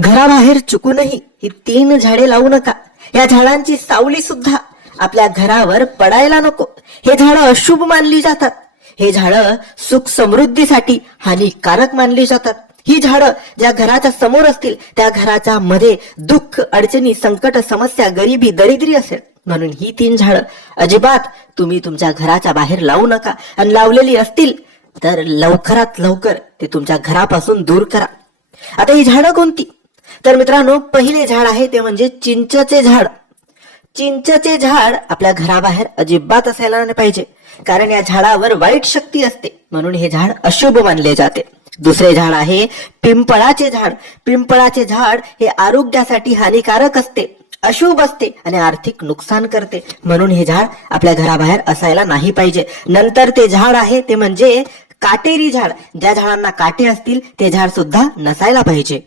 घराबाहेर चुकूनही ही 3 झाडे लावू नका. या झाडांची सावली सुद्धा आपल्या घरावर पडायला नको. हे झाडं अशुभ मानली जातात. हे झाडं सुख समृद्धीसाठी हानिकारक मानली जातात. ही झाडं ज्या घराच्या समोर असतील त्या घराच्या मध्ये दुःख, अडचणी, संकट, समस्या, गरिबी, दरिद्री असेल. म्हणून ही 3 झाडं अजिबात तुम्ही तुमच्या घराच्या बाहेर लावू नका. आणि लावलेली असतील तर लवकरात लवकर ते तुमच्या घरापासून दूर करा. आता ही झाडं कोणती? तर मित्रांनो, पहिले झाड आहे ते म्हणजे चिंचेचे झाड. चिंचेचे झाड आपल्या घराबाहेर अजिबात असायला नाही पाहिजे, कारण या झाडावर वाईट शक्ती असते. म्हणून हे झाड अशुभ मानले जाते. दुसरे झाड आहे पिंपळाचे झाड. पिंपळाचे झाड हे आरोग्यासाठी हानिकारक असते, अशुभ असते आणि आर्थिक नुकसान करते. म्हणून हे झाड आपल्या घराबाहेर असायला नाही पाहिजे. नंतर ते झाड आहे ते म्हणजे काटेरी झाड. ज्या झाडांना काटे असतील ते झाड सुद्धा नसायला पाहिजे.